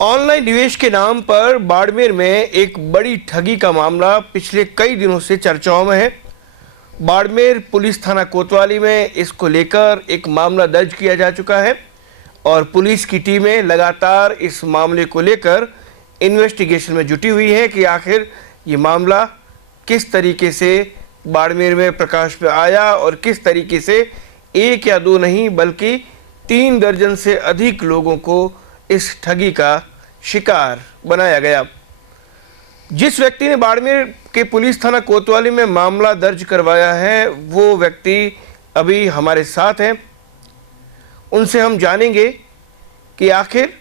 Online निवेश के नाम पर बाड़मेर में एक बड़ी ठगी का मामला पिछले कई दिनों से चर्चाओं में है। बाड़मेर पुलिस थाना कोतवाली में इसको लेकर एक मामला दर्ज किया जा चुका है और पुलिस की टीमें लगातार इस मामले को लेकर इन्वेस्टिगेशन में जुटी हुई है कि आखिर ये मामला किस तरीके से बाड़मेर में प्रकाश में आया और किस तरीके से एक या दो नहीं बल्कि 3 दर्जन से अधिक लोगों को इस ठगी का शिकार बनाया गया। जिस व्यक्ति ने बाड़मेर के पुलिस थाना कोतवाली में मामला दर्ज करवाया है वो व्यक्ति अभी हमारे साथ हैं। उनसे हम जानेंगे कि आखिर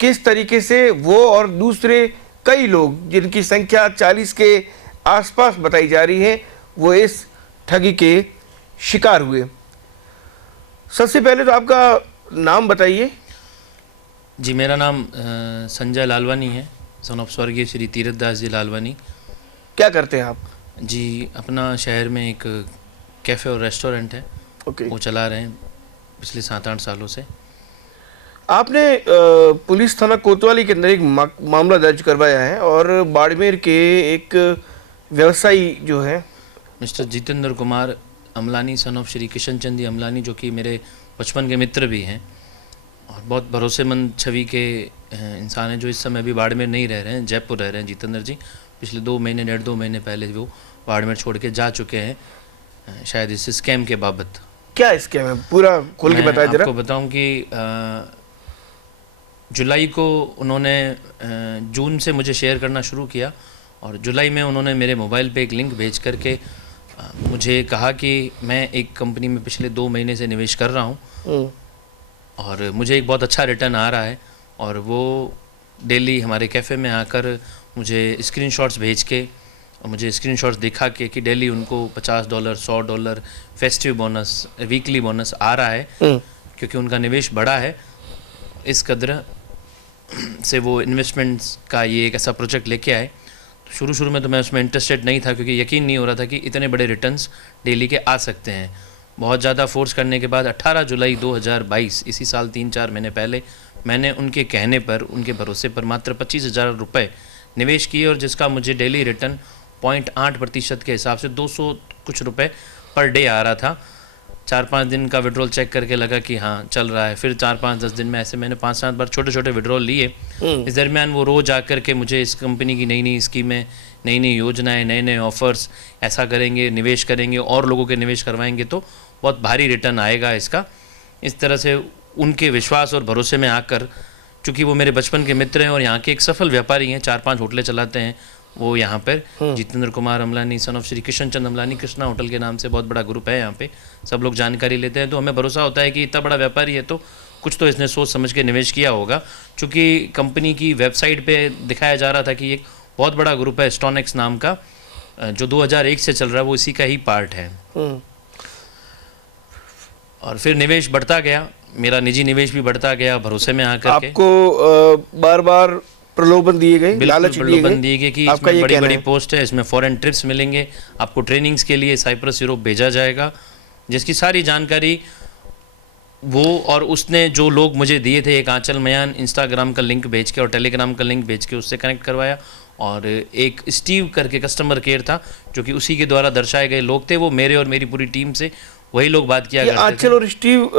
किस तरीके से वो और दूसरे कई लोग जिनकी संख्या 40 के आसपास बताई जा रही है वो इस ठगी के शिकार हुए। सबसे पहले तो आपका नाम बताइए। जी, मेरा नाम संजय लालवानी है, सन ऑफ स्वर्गीय श्री तीरथ दास जी लालवानी। क्या करते हैं आप? जी, अपना शहर में एक कैफ़े और रेस्टोरेंट है। ओके। वो चला रहे हैं पिछले 7-8 सालों से। आपने पुलिस थाना कोतवाली के अंदर एक मामला दर्ज करवाया है और बाड़मेर के एक व्यवसायी जो है mister Jitendra Kumar Amlani, son of Shri Kishan चंदी अमलानी, जो कि मेरे बचपन के मित्र भी हैं और बहुत भरोसेमंद छवि के इंसान हैं, जो इस समय अभी बाड़मेर नहीं रह रहे हैं, जयपुर रह रहे हैं। जितेंद्र जी पिछले 2 महीने 1.5-2 महीने पहले वो बाड़मेर छोड़ के जा चुके हैं, शायद इस स्कैम के बाबत। क्या स्कैम है, पूरा खोल के बताइए जरा। आपको बताऊं कि जुलाई को उन्होंने जून से मुझे शेयर करना शुरू किया और जुलाई में उन्होंने मेरे मोबाइल पे एक लिंक भेज करके मुझे कहा कि मैं एक कंपनी में पिछले 2 महीने से निवेश कर रहा हूँ और मुझे एक बहुत अच्छा रिटर्न आ रहा है। और वो डेली हमारे कैफ़े में आकर मुझे स्क्रीनशॉट्स भेज के और मुझे स्क्रीनशॉट्स दिखा के कि डेली उनको $50, $100 फेस्टिव बोनस, वीकली बोनस आ रहा है क्योंकि उनका निवेश बड़ा है। इस कदर से वो इन्वेस्टमेंट्स का ये एक ऐसा प्रोजेक्ट लेके आए। शुरू में तो मैं उसमें इंटरेस्टेड नहीं था क्योंकि यकीन नहीं हो रहा था कि इतने बड़े रिटर्न्स डेली के आ सकते हैं। बहुत ज़्यादा फोर्स करने के बाद 18 जुलाई 2022, इसी साल 3-4 महीने पहले, मैंने उनके कहने पर, उनके भरोसे पर मात्र 25,000 रुपये निवेश किए और जिसका मुझे डेली रिटर्न 0.8% के हिसाब से 200 कुछ रुपये पर डे आ रहा था। 4-5 दिन का विड्रॉल चेक करके लगा कि हाँ चल रहा है। फिर 4-5-10 दिन में ऐसे मैंने 5-7 बार छोटे विड्रॉल लिए। इस दरमियान वो रोज़ आकर के मुझे इस कंपनी की नई स्कीमें, नई योजनाएं, नए ऑफ़र्स, ऐसा करेंगे, निवेश करेंगे और लोगों के निवेश करवाएंगे तो बहुत भारी रिटर्न आएगा इसका। इस तरह से उनके विश्वास और भरोसे में आकर, चूँकि वो मेरे बचपन के मित्र हैं और यहाँ के एक सफल व्यापारी हैं, 4-5 होटलें चलाते हैं वो यहाँ पर, Jitendra Kumar Amlani, son of Shri Kishan Chand Amlani, Krishna hotel के नाम से बहुत बड़ा ग्रुप है यहाँ पे, सब लोग जानकारी लेते हैं। तो हमें भरोसा होता है कि इतना बड़ा व्यापारी है तो कुछ तो इसने सोच समझ के निवेश किया होगा। चूँकि कंपनी की वेबसाइट पे दिखाया जा रहा था कि एक बहुत बड़ा ग्रुप है स्टोनेक्स नाम का, जो 2001 से चल रहा है, वो इसी का ही पार्ट है। और फिर निवेश बढ़ता गया, मेरा निजी निवेश भी बढ़ता गया भरोसे में आकर के। आपको बार-बार प्रलोभन दिए गए, लालच दिए गए कि इसमें बड़ी पोस्ट है, इसमें फॉरेन ट्रिप्स मिलेंगे, आपको ट्रेनिंग्स के लिए साइप्रस यूरोप भेजा जाएगा, जिसकी सारी जानकारी वो और उसने जो लोग मुझे दिए थे, एक आंचल मयान, इंस्टाग्राम का लिंक भेज के और टेलीग्राम का लिंक भेज के उससे कनेक्ट करवाया। और एक स्टीव करके कस्टमर केयर था जो कि उसी के द्वारा दर्शाए गए लोग थे, वो मेरे और मेरी पूरी टीम से वही लोग बात किया करते थे। आंचल और स्टीव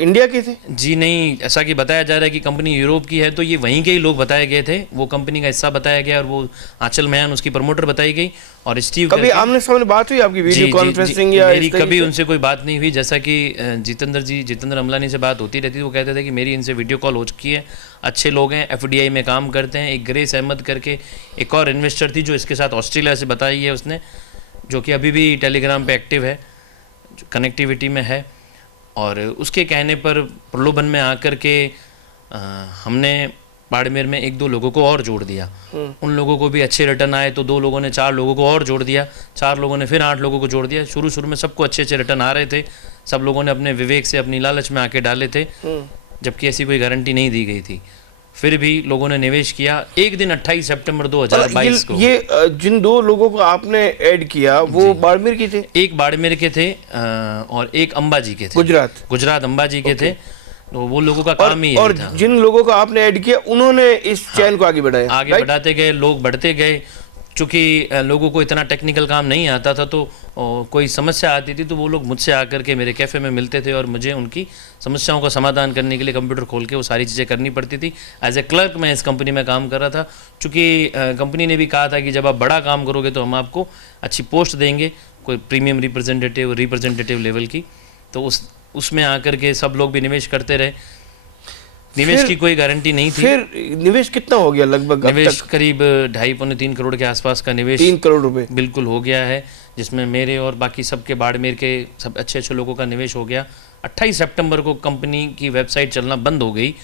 इंडिया के थे? जी नहीं, ऐसा कि बताया जा रहा है कि कंपनी यूरोप की है, तो ये वहीं के ही लोग बताए गए थे, वो कंपनी का हिस्सा बताया गया और वो आंचल मयान उसकी प्रमोटर बताई गई। और स्टीव, कभी आमने सामने बात हुई आपकी, वीडियो कॉन्फ्रेंसिंग या? मेरी कभी उनसे कोई बात नहीं हुई। जैसा कि जितेंद्र अमलानी से बात होती रहती थी, वो कहते थे कि मेरी इनसे वीडियो कॉल हो चुकी है, अच्छे लोग हैं, FDI में काम करते हैं। एक ग्रेस अहमद करके एक और इन्वेस्टर थी जो इसके साथ ऑस्ट्रेलिया से बताई है उसने, जो कि अभी भी टेलीग्राम पे एक्टिव है, कनेक्टिविटी में है। और उसके कहने पर प्रलोभन में आकर के हमने बाड़मेर में 1-2 लोगों को और जोड़ दिया। उन लोगों को भी अच्छे रिटर्न आए तो 2 लोगों ने 4 लोगों को और जोड़ दिया, 4 लोगों ने फिर 8 लोगों को जोड़ दिया। शुरू में सबको अच्छे रिटर्न आ रहे थे, सब लोगों ने अपने विवेक से, अपनी लालच में आके डाले थे, जबकि ऐसी कोई गारंटी नहीं दी गई थी। फिर भी लोगों ने निवेश किया। एक दिन 28 सितंबर 2022 को ये जिन 2 लोगों को आपने ऐड किया वो बाड़मेर के थे? एक बाड़मेर के थे और एक अंबाजी के थे, गुजरात अंबाजी के थे। तो वो लोगों का काम ही और यही था। जिन लोगों को आपने ऐड किया उन्होंने इस चैन को आगे बढ़ाया, आगे राइट? बढ़ाते गए, लोग बढ़ते गए। चूँकि लोगों को इतना टेक्निकल काम नहीं आता था, तो कोई समस्या आती थी तो वो लोग मुझसे आकर के मेरे कैफ़े में मिलते थे और मुझे उनकी समस्याओं का समाधान करने के लिए कंप्यूटर खोल के वो सारी चीज़ें करनी पड़ती थी। एज ए क्लर्क मैं इस कंपनी में काम कर रहा था। चूँकि कंपनी ने भी कहा था कि जब आप बड़ा काम करोगे तो हम आपको अच्छी पोस्ट देंगे, कोई प्रीमियम रिप्रेजेंटेटिव लेवल की। तो उसमें आकर के सब लोग भी निवेश करते रहे। निवेश की कोई गारंटी नहीं थी। फिर निवेश कितना हो गया लगभग अब निवेश तक? करीब 2.5-3 करोड़ के आसपास का निवेश 3 करोड़ रुपए। बिल्कुल हो गया है, जिसमें मेरे और बाकी सबके बाड़मेर के सब अच्छे अच्छे लोगों का निवेश हो गया। 28 सितंबर को कंपनी की वेबसाइट चलना बंद हो गई,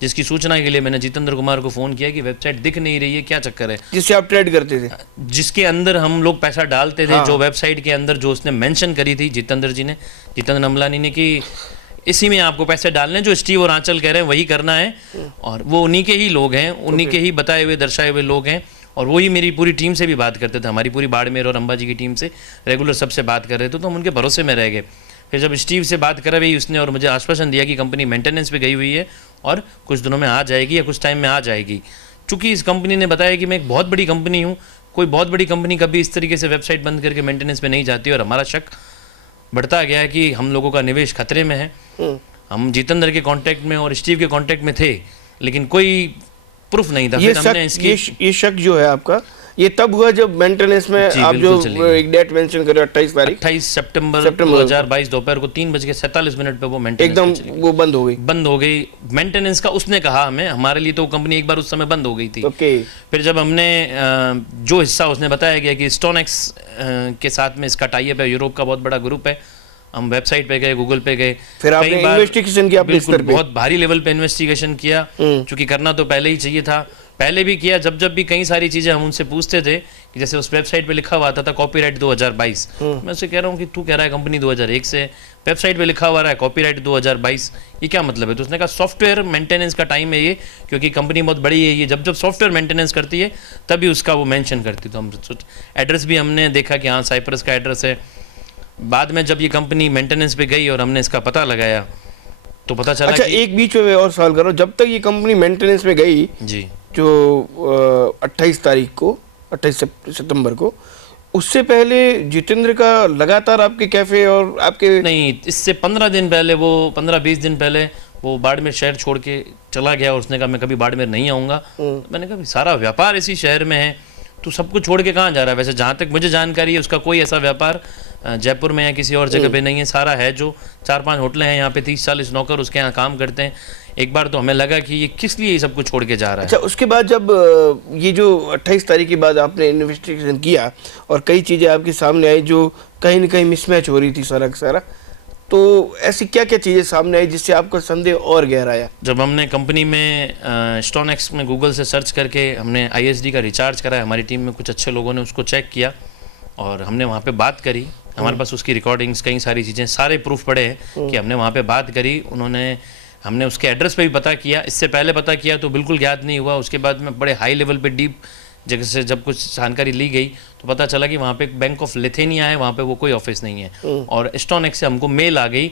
जिसकी सूचना के लिए मैंने जितेंद्र कुमार को फ़ोन किया कि वेबसाइट दिख नहीं रही है, क्या चक्कर है। जिससे आप ट्रेड करते थे, जिसके अंदर हम लोग पैसा डालते थे, हाँ। जो वेबसाइट के अंदर जो उसने मेंशन करी थी जितेंद्र अमलानी ने, कि इसी में आपको पैसे डालने, जो स्टीव और आंचल कह रहे हैं वही करना है। और वो उन्हीं के ही लोग हैं, उन्हीं के ही बताए हुए दर्शाए हुए लोग हैं। और वही मेरी पूरी टीम से भी बात करते थे, हमारी पूरी बाड़मेर और अंबाजी की टीम से रेगुलर सबसे बात कर रहे थे, तो हम उनके भरोसे में रह गए। फिर जब स्टीव से बात करवाई उसने और मुझे आश्वासन दिया कि कंपनी मेंटेनेंस पे गई हुई है और कुछ दिनों में आ जाएगी या कुछ टाइम में आ जाएगी। चूँकि इस कंपनी ने बताया कि मैं एक बहुत बड़ी कंपनी हूँ, कोई बहुत बड़ी कंपनी कभी इस तरीके से वेबसाइट बंद करके मेंटेनेंस पे नहीं जाती, और हमारा शक बढ़ता गया कि हम लोगों का निवेश खतरे में है। हम जितेंद्र के कांटेक्ट में और स्टीव के कांटेक्ट में थे, लेकिन कोई प्रूफ नहीं था। फिर हमने इसकी ये शक जो है आपका, ये तब हुआ जब मेंटेनेंस में जी, आप बिल्कुल जो चली गई। एक डेट मेंशन कर रहे हो 28 तारीख, 28 सितंबर 2022 दोपहर को 3:47 पे वो मेंटेनेंस एकदम वो बंद हो गई। बंद हो गई। मेंटेनेंस का उसने कहा हमें, हमारे लिए तो कंपनी एक बार उस समय बंद हो गई थी। ओके। फिर जब हमने जो हिस्सा उसने बताया गया कि स्टोनेक्स के साथ में इसका टाई अप है, यूरोप का बहुत बड़ा ग्रुप है, हम वेबसाइट पे गए, गूगल पे गए, फिर आपने कई बार इन्वेस्टिगेशन किया अपने बिल्कुल स्तर पे? बहुत भारी लेवल पे इन्वेस्टिगेशन किया, क्योंकि करना तो पहले ही चाहिए था। पहले भी किया, जब भी कई सारी चीज़ें हम उनसे पूछते थे, कि जैसे उस वेबसाइट पे लिखा हुआ आता था कॉपीराइट 2022, मैं उससे कह रहा हूँ कि तू कह रहा है कंपनी 2001 से, वेबसाइट पे लिखा हुआ रहा है कॉपीराइट 2022, ये क्या मतलब है? तो उसने कहा सॉफ्टवेयर मेंटेनेंस का टाइम है ये, क्योंकि कंपनी बहुत बड़ी है, ये जब सॉफ्टवेयर मेंटेनेंस करती है तभी उसका वो मेंशन करती। तो हम एड्रेस भी हमने देखा कि हाँ साइप्रस का एड्रेस है। बाद में जब ये कंपनी मेंटेनेंस पे गई और हमने इसका पता लगाया तो पता चला अच्छा, कि एक बीच में और सवाल करो, जब तक ये कंपनी मेंटेनेंस में गई, जी जो 28 तारीख को, 28 सितंबर को, उससे पहले जितेंद्र का लगातार आपके कैफे और आपके नहीं, इससे 15 दिन पहले, वो 15-20 दिन पहले वो बाड़मेर शहर छोड़ के चला गया और उसने कहा मैं कभी बाड़मेर नहीं आऊँगा। मैंने कहा सारा व्यापार इसी शहर में है, तो सब कुछ छोड़ के कहाँ जा रहा है? वैसे जहाँ तक मुझे जानकारी है उसका कोई ऐसा व्यापार जयपुर में या किसी और जगह पे नहीं है, सारा है जो 4-5 होटलें हैं यहाँ पे, 30-40 नौकर उसके यहाँ काम करते हैं। एक बार तो हमें लगा कि ये किस लिए ये सब कुछ छोड़ के जा रहा है। अच्छा, उसके बाद जब ये जो 28 तारीख के बाद आपने इन्वेस्टिगेशन किया और कई चीज़ें आपके सामने आई जो कहीं ना कहीं मिसमैच हो रही थी सारा का सारा, तो ऐसी क्या क्या चीज़ें सामने आई जिससे आपका संदेह और गहराया? जब हमने कंपनी में स्टोनेक्स में गूगल से सर्च करके हमने ISD का रिचार्ज कराया, हमारी टीम में कुछ अच्छे लोगों ने उसको चेक किया और हमने वहाँ पे बात करी। हमारे पास उसकी रिकॉर्डिंग्स, कई सारी चीज़ें, सारे प्रूफ पड़े हैं कि हमने वहाँ पे बात करी। हमने उसके एड्रेस पे भी पता किया, इससे पहले पता किया तो बिल्कुल ज्ञात नहीं हुआ। उसके बाद में बड़े हाई लेवल पे डीप जगह से जब कुछ जानकारी ली गई तो पता चला कि वहाँ पे एक बैंक ऑफ लिथुआनिया है, वहाँ पे वो कोई ऑफिस नहीं है। और स्टोनेक्स से हमको मेल आ गई,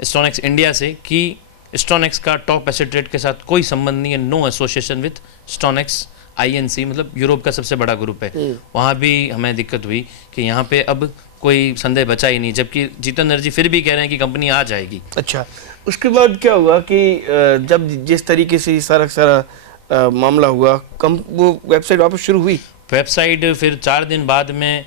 स्टोनेक्स इंडिया से, कि स्टोनेक्स का टॉप एसेट ट्रेड के साथ कोई संबंध नहीं है, नो एसोसिएशन विथ स्टोनेक्स INC, मतलब यूरोप का सबसे बड़ा ग्रुप है। वहाँ भी हमें दिक्कत हुई कि यहाँ पे अब कोई संदेह बचा ही नहीं, जबकि जितेंद्र जी फिर भी कह रहे हैं कि कंपनी आ जाएगी। अच्छा, उसके बाद क्या हुआ कि जब जिस तरीके से सारा मामला हुआ, वो वेबसाइट वापस शुरू हुई? वेबसाइट फिर 4 दिन बाद में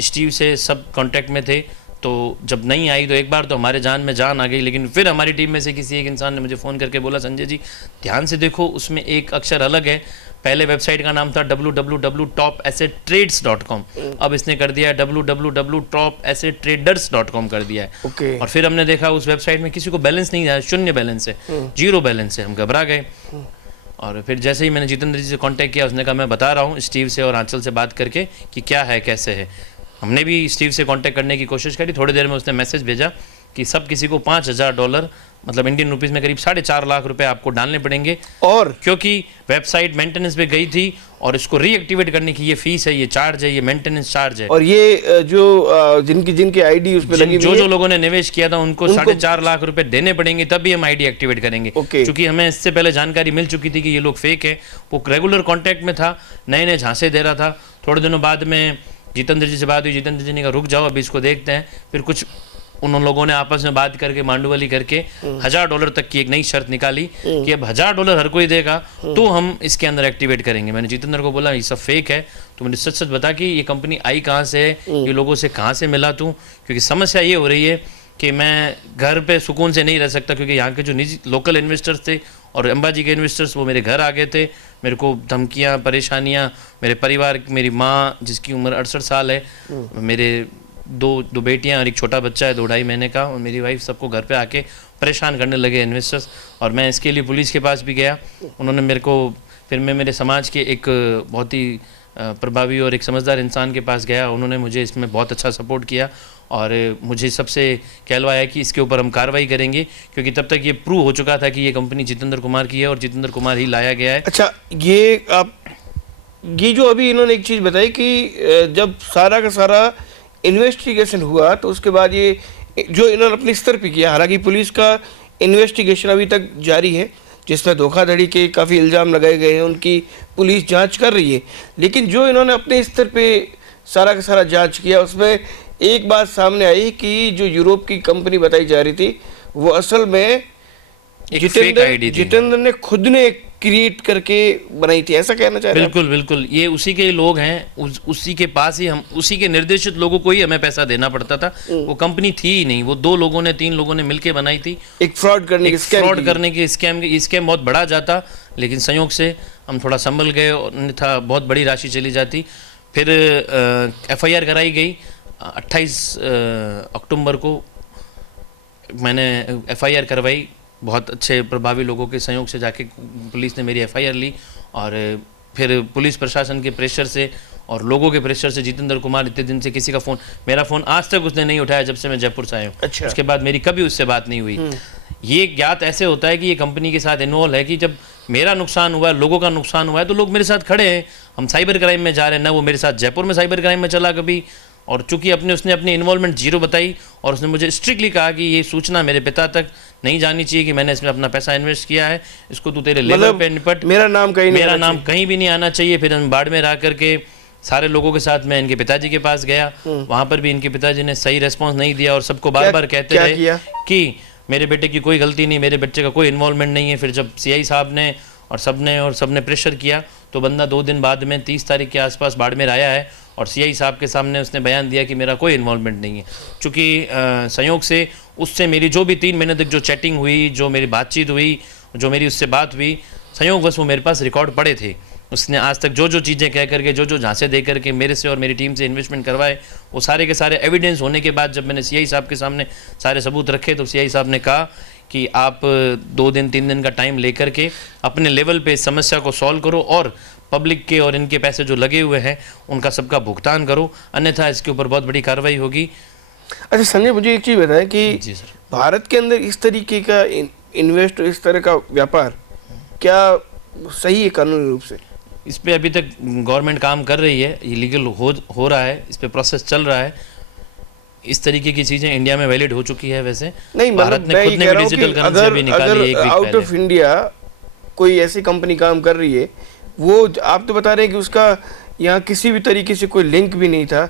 स्टीव से सब कांटेक्ट में थे, तो जब नहीं आई तो एक बार तो हमारे जान में जान आ गई। लेकिन फिर हमारी टीम में से किसी एक इंसान ने मुझे फ़ोन करके बोला, संजय जी ध्यान से देखो, उसमें एक अक्षर अलग है। पहले वेबसाइट का नाम था www.topassettrades.com, अब इसने कर दिया है www.topassettraders.com कर दिया है। Okay. और फिर हमने देखा उस वेबसाइट में किसी को बैलेंस नहीं है, शून्य बैलेंस है, 0 बैलेंस है। हम घबरा गए और फिर जैसे ही मैंने जितेंद्र जी से कांटेक्ट किया, उसने कहा मैं बता रहा हूँ स्टीव से और आंचल से बात करके कि क्या है कैसे है। हमने भी स्टीव से कांटेक्ट करने की कोशिश करी, थोड़ी देर में उसने मैसेज भेजा कि सब किसी को $5,000, मतलब इंडियन रुपीस में करीब 4.5 लाख रुपए आपको डालने पड़ेंगे, और क्योंकि वेबसाइट मेंटेनेंस पे गई थी और इसको रीएक्टिवेट करने की ये फीस है, ये चार्ज है, ये मेंटेनेंस चार्ज है। और ये जो जिनकी आईडी उस पे लगी जो हुई जो है, लोगों ने निवेश किया था उनको 4.5 लाख रुपए देने पड़ेंगे, तभी हम आईडी एक्टिवेट करेंगे। ओके। क्योंकि हमें इससे पहले जानकारी मिल चुकी थी कि ये लोग फेक है। वो रेगुलर कांटेक्ट में था, नए नए झांसे दे रहा था। थोड़े दिनों बाद में जितेंद्र जी से बात हुई, जितेंद्र जी ने कहा रुक जाओ अभी इसको देखते हैं। फिर कुछ उन लोगों ने आपस में बात करके मांडुवली करके $1000 तक की एक नई शर्त निकाली कि अब $1000 हर कोई देगा तो हम इसके अंदर एक्टिवेट करेंगे। मैंने जितेंद्र को बोला ये सब फेक है, तो मुझे सच सच बता कि ये कंपनी आई कहाँ से है, ये लोगों से कहाँ से मिला तू। क्योंकि समस्या ये हो रही है कि मैं घर पे सुकून से नहीं रह सकता, क्योंकि यहाँ के जो निजी लोकल इन्वेस्टर्स थे और अंबाजी के इन्वेस्टर्स वो मेरे घर आ गए थे। मेरे को धमकियाँ, परेशानियाँ, मेरे परिवार, मेरी माँ जिसकी उम्र 68 साल है, मेरे दो बेटियां और एक छोटा बच्चा है 2-2.5 महीने का, और मेरी वाइफ, सबको घर पे आके परेशान करने लगे इन्वेस्टर्स। और मैं इसके लिए पुलिस के पास भी गया, उन्होंने मेरे को, फिर मैं मेरे समाज के एक बहुत ही प्रभावी और एक समझदार इंसान के पास गया, उन्होंने मुझे इसमें बहुत अच्छा सपोर्ट किया और मुझे सबसे कहलवाया कि इसके ऊपर हम कार्रवाई करेंगे, क्योंकि तब तक ये प्रूव हो चुका था कि ये कंपनी जितेंद्र कुमार की है और जितेंद्र कुमार ही लाया गया है। अच्छा, ये जो अभी इन्होंने एक चीज़ बताई कि जब सारा का सारा इन्वेस्टिगेशन हुआ तो उसके बाद ये जो इन्होंने अपने स्तर पे किया, हालांकि पुलिस का इन्वेस्टिगेशन अभी तक जारी है जिसमें धोखाधड़ी के काफ़ी इल्ज़ाम लगाए गए हैं, उनकी पुलिस जांच कर रही है, लेकिन जो इन्होंने अपने स्तर पे सारा का सारा जांच किया उसमें एक बात सामने आई कि जो यूरोप की कंपनी बताई जा रही थी वो असल में जितेंद्र ने खुद ने क्रिएट करके बनाई थी, ऐसा कहना चाह रहे हैं? बिल्कुल बिल्कुल, ये उसी के लोग हैं, उसी के पास ही हम, उसी के निर्देशित लोगों को ही हमें पैसा देना पड़ता था। वो कंपनी थी ही नहीं, वो 2 लोगों ने 3 लोगों ने मिलके बनाई थी। एक फ्रॉड करने की स्कैम बहुत बड़ा जाता, लेकिन संयोग से हम थोड़ा संभल गए, अन्यथा बहुत बड़ी राशि चली जाती। फिर FIR कराई गई 28 अक्टूबर को, मैंने FIR करवाई, बहुत अच्छे प्रभावी लोगों के सहयोग से जाके पुलिस ने मेरी FIR ली। और फिर पुलिस प्रशासन के प्रेशर से और लोगों के प्रेशर से जितेंद्र कुमार इतने दिन से किसी का फ़ोन, मेरा फ़ोन आज तक उसने नहीं उठाया जब से मैं जयपुर से आया हूँ। अच्छा। उसके बाद मेरी कभी उससे बात नहीं हुई। ये ज्ञात ऐसे होता है कि ये कंपनी के साथ इन्वॉल्व है कि जब मेरा नुकसान हुआ है, लोगों का नुकसान हुआ है, तो लोग मेरे साथ खड़े हैं। हम साइबर क्राइम में जा रहे हैं ना, वो मेरे साथ जयपुर में साइबर क्राइम में चला कभी, और चूंकि उसने अपनी इन्वॉल्वमेंट 0 बताई और उसने मुझे स्ट्रिक्टली कहा कि ये सूचना मेरे पिता तक नहीं जानी चाहिए कि मैंने इसमें अपना पैसा इन्वेस्ट किया है, इसको तू तेरे लेवल पे निपट, मेरा नाम कहीं भी नहीं आना चाहिए। फिर हम बाड़मेर आकर के सारे लोगों के साथ मैं इनके पिताजी के पास गया, वहाँ पर भी इनके पिताजी ने सही रेस्पॉन्स नहीं दिया और सबको बार बार कहते रहे कि मेरे बेटे की कोई गलती नहीं, मेरे बच्चे का कोई इन्वॉल्वमेंट नहीं है। फिर जब CI साहब ने और सबने प्रेशर किया तो बंदा 2 दिन बाद में 30 तारीख के आसपास बाड़मेर आया है और CI साहब के सामने उसने बयान दिया कि मेरा कोई इन्वॉल्वमेंट नहीं है। चूँकि संयोग से उससे मेरी जो भी 3 महीने तक जो चैटिंग हुई, जो मेरी बातचीत हुई, जो मेरी उससे बात हुई, संयोगवश वो मेरे पास रिकॉर्ड पड़े थे। उसने आज तक जो चीज़ें कह करके, जो झांसे दे करके मेरे से और मेरी टीम से इन्वेस्टमेंट करवाए, वो सारे के सारे एविडेंस होने के बाद जब मैंने CI साहब के सामने सारे सबूत रखे तो CI साहब ने कहा कि आप 2 दिन 3 दिन का टाइम लेकर के अपने लेवल पे इस समस्या को सॉल्व करो और पब्लिक के और इनके पैसे जो लगे हुए हैं उनका सबका भुगतान करो, अन्यथा इसके ऊपर बहुत बड़ी कार्रवाई होगी। अच्छा संजय, मुझे एक चीज़ बताएं कि जी सर, भारत के अंदर इस तरीके का इन्वेस्ट, इस तरह का व्यापार क्या सही है कानूनी रूप से? इस पे अभी तक गवर्नमेंट काम कर रही है, ये लीगल हो रहा है, इस पे प्रोसेस चल रहा है। इस तरीके की चीज़ें इंडिया में वैलिड हो चुकी है। वैसे नहीं, भारत ने खुद ने भी डिजिटल करेंसी अभी निकाली है एक वीक आउट ऑफ इंडिया कोई ऐसी कंपनी काम कर रही है, वो आप तो बता रहे हैं कि उसका यहाँ किसी भी तरीके से कोई लिंक भी नहीं था।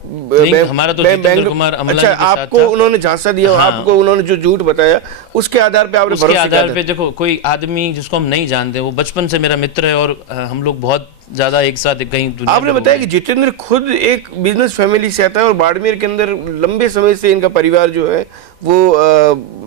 हमारा तो जितेंद्र कुमार अमलानी के साथ आपको उन्होंने झांसा दिया, हाँ, आपको उन्होंने जो झूठ बताया उसके आधार पे आपने उसके आधार पे देखो, कोई आदमी जिसको हम नहीं जानते, वो बचपन से मेरा मित्र है और हम लोग बहुत ज्यादा एक साथ कहीं, आपने बताया कि जितेंद्र खुद एक बिजनेस फैमिली से आता है और बाड़मेर के अंदर लंबे समय से इनका परिवार जो है वो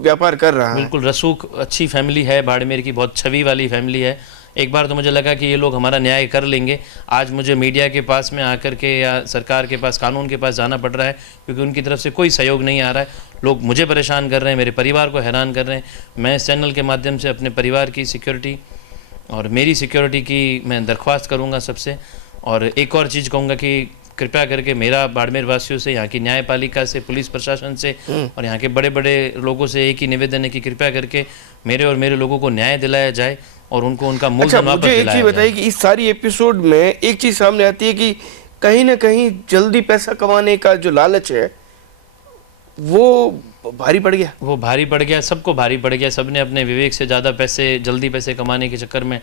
व्यापार कर रहा है। बिल्कुल रसूख अच्छी फैमिली है, बाड़मेर की बहुत छवि वाली फैमिली है। एक बार तो मुझे लगा कि ये लोग हमारा न्याय कर लेंगे। आज मुझे मीडिया के पास में आकर के या सरकार के पास, कानून के पास जाना पड़ रहा है, क्योंकि उनकी तरफ से कोई सहयोग नहीं आ रहा है। लोग मुझे परेशान कर रहे हैं, मेरे परिवार को हैरान कर रहे हैं। मैं इस चैनल के माध्यम से अपने परिवार की सिक्योरिटी और मेरी सिक्योरिटी की मैं दरख्वास्त करूँगा सबसे। और एक और चीज़ कहूँगा कि कृपया करके मेरा बाड़मेर वासियों से, यहाँ की न्यायपालिका से, पुलिस प्रशासन से और यहाँ के बड़े बड़े लोगों से एक ही निवेदन है कि कृपया करके मेरे और मेरे लोगों को न्याय दिलाया जाए और उनको उनका अच्छा, मूलधन वापस मुझे एक दिलाया चीज बताइए कि इस सारी एपिसोड में एक चीज सामने आती है कि कहीं ना कहीं जल्दी पैसा कमाने का जो लालच है वो भारी पड़ गया। वो भारी पड़ गया, सबको भारी पड़ गया। सबने अपने विवेक से ज़्यादा पैसे, जल्दी पैसे कमाने के चक्कर में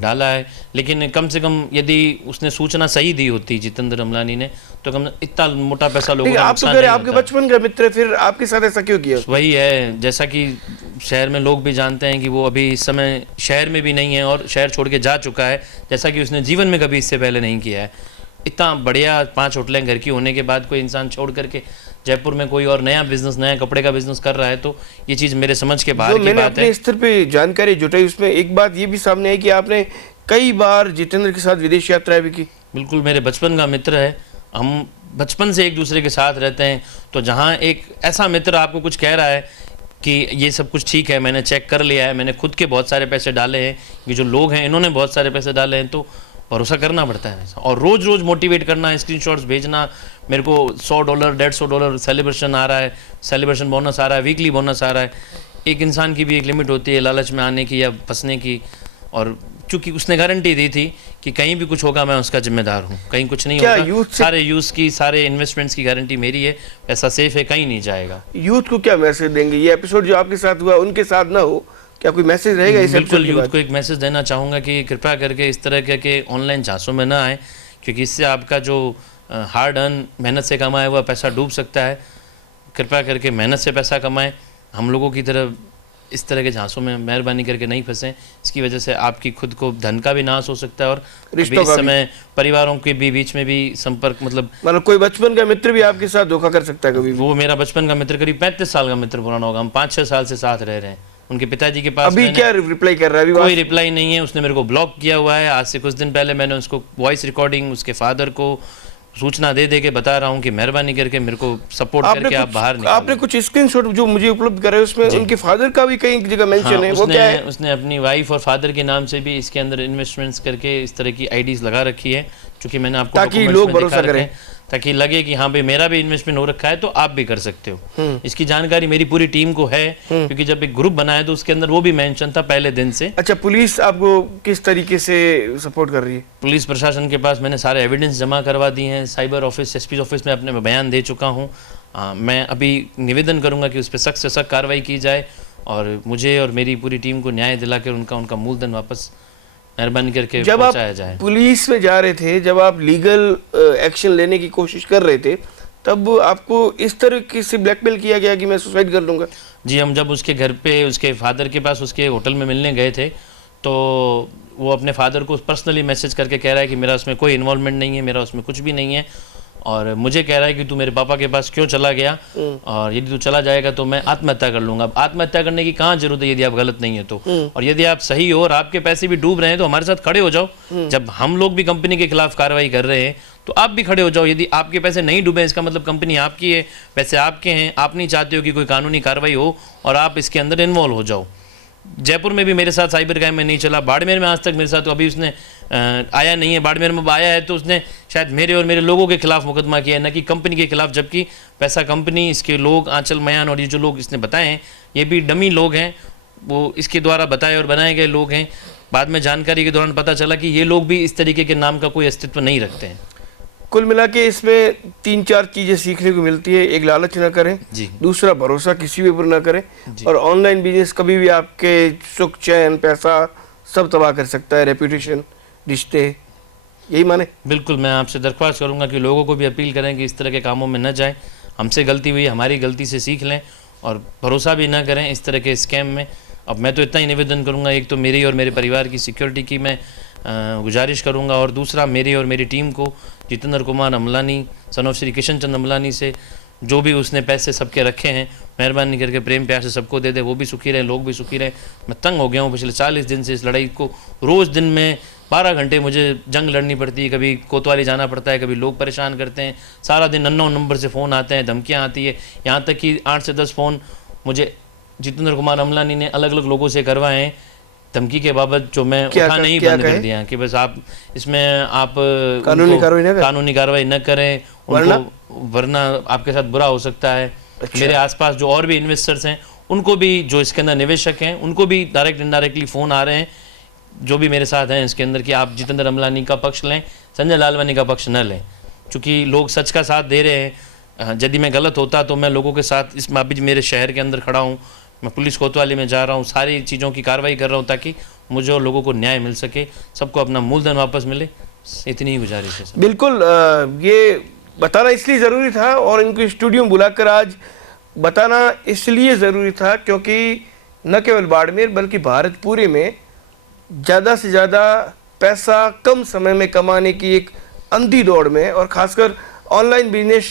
डाला है। लेकिन कम से कम यदि उसने सूचना सही दी होती जितेंद्र अमलानी ने, तो कम इतना मोटा पैसा लोगों लेकिन का आप तो नुकसान कह रहे नहीं आपके होता। बचपन का मित्र है, फिर आपके साथ ऐसा क्यों किया? वही है, जैसा कि शहर में लोग भी जानते हैं कि वो अभी इस समय शहर में भी नहीं है और शहर छोड़ के जा चुका है, जैसा कि उसने जीवन में कभी इससे पहले नहीं किया है। इतना बढ़िया 5 होटलें घर की होने के बाद कोई इंसान छोड़ करके जयपुर में कोई और नया बिजनेस, नया कपड़े का बिजनेस कर रहा है, तो ये चीज़ मेरे समझ के बाहर जो की मैंने बात अपने है। स्तर पे जानकारी जुटाई उसमें एक बात ये भी सामने आई कि आपने कई बार जितेंद्र के साथ विदेश यात्राएं भी की। बिल्कुल, मेरे बचपन का मित्र है, हम बचपन से एक दूसरे के साथ रहते हैं। तो जहाँ एक ऐसा मित्र आपको कुछ कह रहा है कि ये सब कुछ ठीक है, मैंने चेक कर लिया है, मैंने खुद के बहुत सारे पैसे डाले हैं, ये जो लोग हैं इन्होंने बहुत सारे पैसे डाले हैं, तो भरोसा करना पड़ता है। और रोज़ रोज़ मोटिवेट करना, स्क्रीनशॉट्स भेजना, मेरे को $100 $150 सेलिब्रेशन आ रहा है, सेलिब्रेशन बोनस आ रहा है, वीकली बोनस आ रहा है। एक इंसान की भी एक लिमिट होती है लालच में आने की या फंसने की। और चूंकि उसने गारंटी दी थी कि कहीं भी कुछ होगा मैं उसका जिम्मेदार हूँ, कहीं कुछ नहीं क्या होगा, यूथ से- सारे यूज़ की, सारे इन्वेस्टमेंट्स की गारंटी मेरी है, पैसा सेफ है, कहीं नहीं जाएगा। यूथ को क्या मैसेज देंगे? ये एपिसोड जो आपके साथ हुआ उनके साथ ना हो, क्या कोई मैसेज रहेगा इस बिल्कुल, एपिसोड के यूथ बाद? को एक मैसेज देना चाहूँगा कि कृपया करके इस तरह के ऑनलाइन झांसों में ना आए, क्योंकि इससे आपका जो हार्ड अर्न, मेहनत से कमाया हुआ पैसा डूब सकता है। कृपया करके मेहनत से पैसा कमाएं, हम लोगों की तरह इस तरह के झांसों में मेहरबानी करके नहीं फंसें। इसकी वजह से आपकी खुद को धन का भी नाश हो सकता है और रिश्तों अभी इस का भी। समय परिवारों के भी बीच में भी संपर्क, मतलब कोई बचपन का मित्र भी आपके साथ धोखा कर सकता है कभी भी। वो मेरा बचपन का मित्र करीब 35 साल का मित्र पुराना होगा, हम 5-6 साल से साथ रह रहे हैं। उनके पिताजी के पास अभी मैंने- क्या रिप्लाई कर रहा है? अभी कोई बात- रिप्लाई नहीं है, उसने मेरे को ब्लॉक किया हुआ है। आज से कुछ दिन पहले मैंने उसको वॉइस रिकॉर्डिंग, उसके फादर को सूचना दे दे के बता रहा हूँ कि मेहरबानी करके मेरे को सपोर्ट करके आप बाहर निकालिए। आपने कुछ स्क्रीनशॉट जो मुझे उपलब्ध कराए उसमें उनके फादर का भी कई जगह मेंशन है, वो क्या है? उसने अपनी वाइफ और फादर के नाम से भी इसके अंदर इन्वेस्टमेंट्स करके इस तरह की आईडीज लगा रखी है, क्योंकि मैंने आपको ताकि documents लोग में दिखा भरोसा रखे करें। हैं, ताकि लगे कि हाँ भाई मेरा भी इन्वेस्टमेंट हो रखा है तो आप भी कर सकते हो। इसकी जानकारी मेरी पूरी टीम को है, क्योंकि जब एक ग्रुप बनाया तो उसके अंदर वो भी मेंशन था पहले दिन से। अच्छा, पुलिस आपको किस तरीके से सपोर्ट कर रही है? पुलिस प्रशासन के पास मैंने सारे एविडेंस जमा करवा दिए हैं, साइबर ऑफिस, एसपी ऑफिस में अपने बयान दे चुका हूँ। मैं अभी निवेदन करूंगा कि उस पर सख्त से सख्त कार्रवाई की जाए और मुझे और मेरी पूरी टीम को न्याय दिलाकर उनका मूलधन वापस मेहरबानी करके जब आप पहुंचाया जाए। पुलिस में जा रहे थे, जब आप लीगल एक्शन लेने की कोशिश कर रहे थे, तब आपको इस तरह से ब्लैकमेल किया गया कि मैं सुसाइड कर लूंगा? जी, हम जब उसके घर पे, उसके फादर के पास, उसके होटल में मिलने गए थे, तो वो अपने फादर को पर्सनली मैसेज करके कह रहा है कि मेरा उसमें कोई इन्वॉल्वमेंट नहीं है, मेरा उसमें कुछ भी नहीं है, और मुझे कह रहा है कि तू मेरे पापा के पास क्यों चला गया, और यदि तू चला जाएगा तो मैं आत्महत्या कर लूंगा। अब आत्महत्या करने की कहाँ जरूरत है यदि आप गलत नहीं है तो, और यदि आप सही हो और आपके पैसे भी डूब रहे हैं तो हमारे साथ खड़े हो जाओ। जब हम लोग भी कंपनी के खिलाफ कार्रवाई कर रहे हैं तो आप भी खड़े हो जाओ। यदि आपके पैसे नहीं डूबे, इसका मतलब कंपनी आपकी है, पैसे आपके हैं, आप नहीं चाहते हो कि कोई कानूनी कार्रवाई हो और आप इसके अंदर इन्वॉल्व हो जाओ। जयपुर में भी मेरे साथ साइबर क्राइम में नहीं चला, बाड़मेर में आज तक मेरे साथ, तो अभी उसने आया नहीं है, बाड़मेर में आया है तो उसने शायद मेरे और मेरे लोगों के खिलाफ मुकदमा किया है, न कि कंपनी के खिलाफ, जबकि पैसा कंपनी, इसके लोग, आंचल मयान और ये जो लोग इसने बताए हैं ये भी डमी लोग हैं, वो इसके द्वारा बताए और बनाए गए लोग हैं। बाद में जानकारी के दौरान पता चला कि ये लोग भी इस तरीके के नाम का कोई अस्तित्व नहीं रखते हैं। कुल मिला के इसमें 3-4 चीजें सीखने को मिलती है। एक, लालच ना करें, जी। दूसरा, भरोसा किसी के ऊपर ना करें, जी। और ऑनलाइन बिजनेस कभी भी आपके सुख, चैन, पैसा सब तबाह कर सकता है, रेपुटेशन, रिश्ते, यही माने। बिल्कुल, मैं आपसे दरख्वास्त करूंगा कि लोगों को भी अपील करें कि इस तरह के कामों में न जाएं। हमसे गलती हुई, हमारी गलती से सीख लें और भरोसा भी ना करें इस तरह के स्कैम में। अब मैं तो इतना ही निवेदन करूंगा, एक तो मेरी और मेरे परिवार की सिक्योरिटी की मैं गुजारिश करूंगा, और दूसरा मेरी और मेरी टीम को, जितेंद्र कुमार अमलानी, सन ऑफ श्री किशन चंद अमलानी से जो भी उसने पैसे सबके रखे हैं, मेहरबानी करके प्रेम प्यार से सबको दे दे, वो भी सुखी रहे, लोग भी सुखी रहे। मैं तंग हो गया हूँ पिछले 40 दिन से इस लड़ाई को। रोज़ दिन में 12 घंटे मुझे जंग लड़नी पड़ती है, कभी कोतवाली जाना पड़ता है, कभी लोग परेशान करते हैं, सारा दिन अननोन नंबर से फ़ोन आते हैं, धमकियाँ आती है, यहाँ तक कि 8 से 10 फ़ोन मुझे जितेंद्र कुमार अमलानी ने अलग अलग लोगों से करवाए हैं धमकी के बाबत, जो मैं उठा नहीं बंद कर दिया कि बस आप इसमें आप कानूनी कार्रवाई न करें, वरना आपके साथ बुरा हो सकता है। अच्छा। मेरे आसपास जो और भी इन्वेस्टर्स हैं उनको भी, जो इसके अंदर निवेशक हैं, उनको भी डायरेक्ट इनडायरेक्टली फ़ोन आ रहे हैं जो भी मेरे साथ हैं इसके अंदर कि आप जितेंद्र अमलानी का पक्ष लें, संजय लालवानी का पक्ष न लें, क्योंकि लोग सच का साथ दे रहे हैं। यदि मैं गलत होता तो मैं लोगों के साथ इस अभी मेरे शहर के अंदर खड़ा हूँ, मैं पुलिस कोतवाली में जा रहा हूँ, सारी चीज़ों की कार्रवाई कर रहा हूँ ताकि मुझे और लोगों को न्याय मिल सके, सबको अपना मूलधन वापस मिले, इतनी ही गुजारिश है सर। बिल्कुल, ये बताना इसलिए ज़रूरी था और इनको स्टूडियो में बुलाकर आज बताना इसलिए ज़रूरी था क्योंकि न केवल बाड़मेर बल्कि भारत पूरे में ज़्यादा से ज़्यादा पैसा कम समय में कमाने की एक अंधी दौड़ में और ख़ासकर ऑनलाइन बिजनेस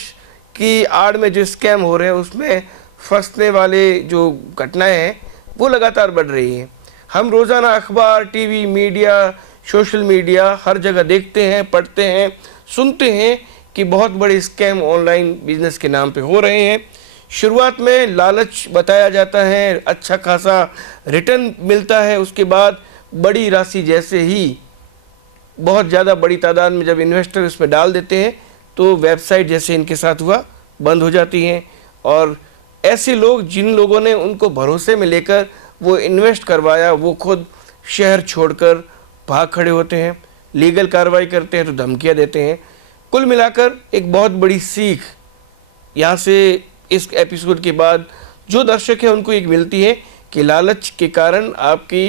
की आड़ में जो स्कैम हो रहे हैं उसमें फंसने वाले जो घटनाएं हैं वो लगातार बढ़ रही हैं। हम रोज़ाना अखबार, टीवी, मीडिया, सोशल मीडिया हर जगह देखते हैं, पढ़ते हैं, सुनते हैं कि बहुत बड़े स्कैम ऑनलाइन बिजनेस के नाम पे हो रहे हैं। शुरुआत में लालच बताया जाता है, अच्छा खासा रिटर्न मिलता है, उसके बाद बड़ी राशि जैसे ही बहुत ज़्यादा बड़ी तादाद में जब इन्वेस्टर इसमें डाल देते हैं तो वेबसाइट जैसे इनके साथ हुआ बंद हो जाती हैं और ऐसे लोग जिन लोगों ने उनको भरोसे में लेकर वो इन्वेस्ट करवाया वो खुद शहर छोड़कर भाग खड़े होते हैं, लीगल कार्रवाई करते हैं तो धमकियां देते हैं। कुल मिलाकर एक बहुत बड़ी सीख यहाँ से इस एपिसोड के बाद जो दर्शक हैं उनको एक मिलती है कि लालच के कारण आपकी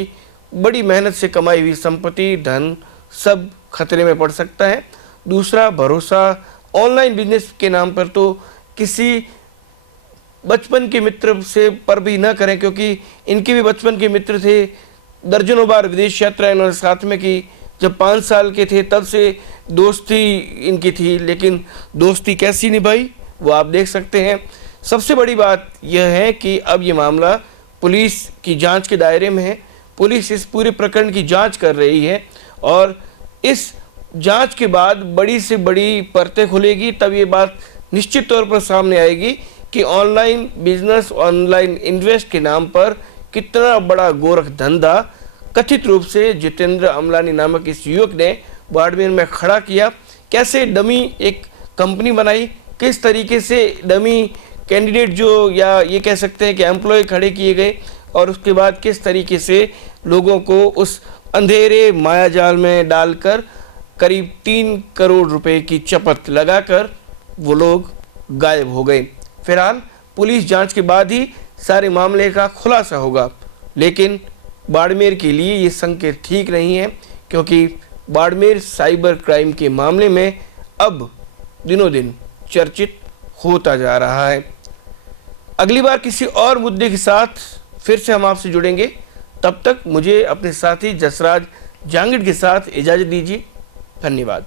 बड़ी मेहनत से कमाई हुई संपत्ति, धन सब खतरे में पड़ सकता है। दूसरा, भरोसा ऑनलाइन बिजनेस के नाम पर तो किसी बचपन के मित्र से पर भी ना करें, क्योंकि इनके भी बचपन के मित्र थे। दर्जनों बार विदेश यात्रा इन्होंने साथ में की। जब 5 साल के थे तब से दोस्ती इनकी थी, लेकिन दोस्ती कैसी निभाई वो आप देख सकते हैं। सबसे बड़ी बात यह है कि अब ये मामला पुलिस की जांच के दायरे में है। पुलिस इस पूरे प्रकरण की जांच कर रही है और इस जांच के बाद बड़ी से बड़ी परतें खुलेगी, तब ये बात निश्चित तौर पर सामने आएगी कि ऑनलाइन बिजनेस, ऑनलाइन इन्वेस्ट के नाम पर कितना बड़ा गोरख धंधा कथित रूप से जितेंद्र अमलानी नामक इस युवक ने बाड़मेर में खड़ा किया। कैसे डमी एक कंपनी बनाई, किस तरीके से डमी कैंडिडेट जो या ये कह सकते हैं कि एम्प्लॉय खड़े किए गए और उसके बाद किस तरीके से लोगों को उस अंधेरे मायाजाल में डालकर करीब 3 करोड़ रुपए की चपत लगाकर वो लोग गायब हो गए। फिलहाल पुलिस जांच के बाद ही सारे मामले का खुलासा होगा, लेकिन बाड़मेर के लिए ये संकेत ठीक नहीं है क्योंकि बाड़मेर साइबर क्राइम के मामले में अब दिनों दिन चर्चित होता जा रहा है। अगली बार किसी और मुद्दे के साथ फिर से हम आपसे जुड़ेंगे। तब तक मुझे अपने साथी जसराज जांगिड़ के साथ इजाज़त दीजिए। धन्यवाद।